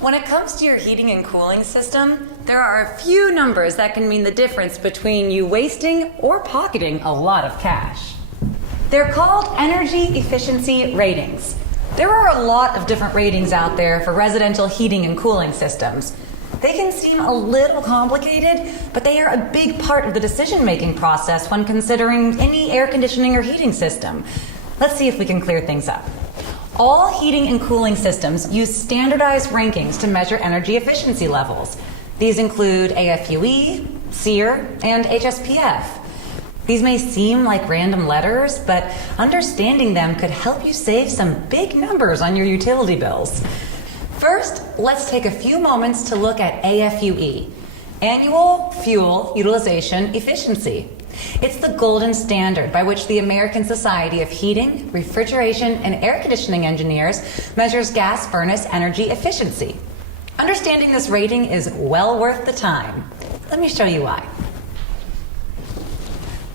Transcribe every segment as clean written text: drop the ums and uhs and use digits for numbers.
When it comes to your heating and cooling system, there are a few numbers that can mean the difference between you wasting or pocketing a lot of cash. They're called energy efficiency ratings. There are a lot of different ratings out there for residential heating and cooling systems. They can seem a little complicated, but they are a big part of the decision-making process when considering any air conditioning or heating system. Let's see if we can clear things up. All heating and cooling systems use standardized rankings to measure energy efficiency levels. These include AFUE, SEER, and HSPF. These may seem like random letters, but understanding them could help you save some big numbers on your utility bills. First, let's take a few moments to look at AFUE, Annual Fuel Utilization Efficiency. It's the golden standard by which the American Society of Heating, Refrigeration, and Air Conditioning Engineers measures gas furnace energy efficiency. Understanding this rating is well worth the time. Let me show you why.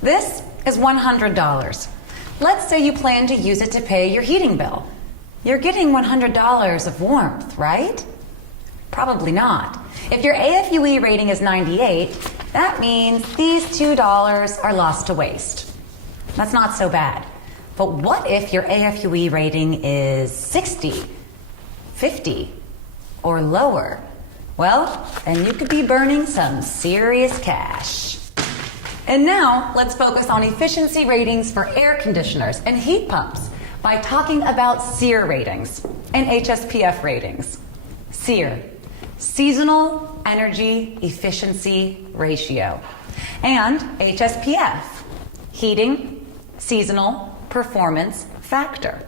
This is $100. Let's say you plan to use it to pay your heating bill. You're getting $100 of warmth, right? Probably not. If your AFUE rating is 98, that means these $2 are lost to waste. That's not so bad. But what if your AFUE rating is 60, 50, or lower? Well, then you could be burning some serious cash. And now, let's focus on efficiency ratings for air conditioners and heat pumps by talking about SEER ratings and HSPF ratings. SEER, Seasonal Energy Efficiency Ratio, and HSPF, Heating Seasonal Performance Factor.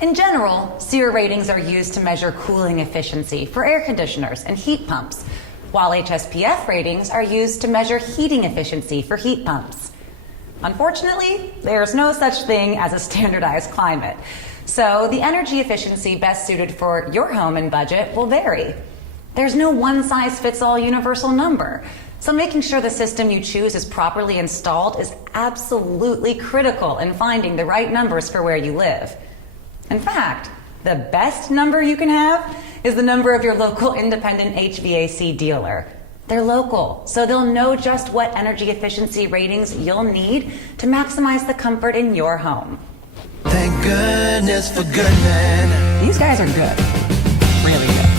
In general, SEER ratings are used to measure cooling efficiency for air conditioners and heat pumps, while HSPF ratings are used to measure heating efficiency for heat pumps. Unfortunately, there's no such thing as a standardized climate, so the energy efficiency best suited for your home and budget will vary. There's no one-size-fits-all universal number, so making sure the system you choose is properly installed is absolutely critical in finding the right numbers for where you live. In fact, the best number you can have is the number of your local independent HVAC dealer. They're local, so they'll know just what energy efficiency ratings you'll need to maximize the comfort in your home. Thank goodness for good men. These guys are good. Really good.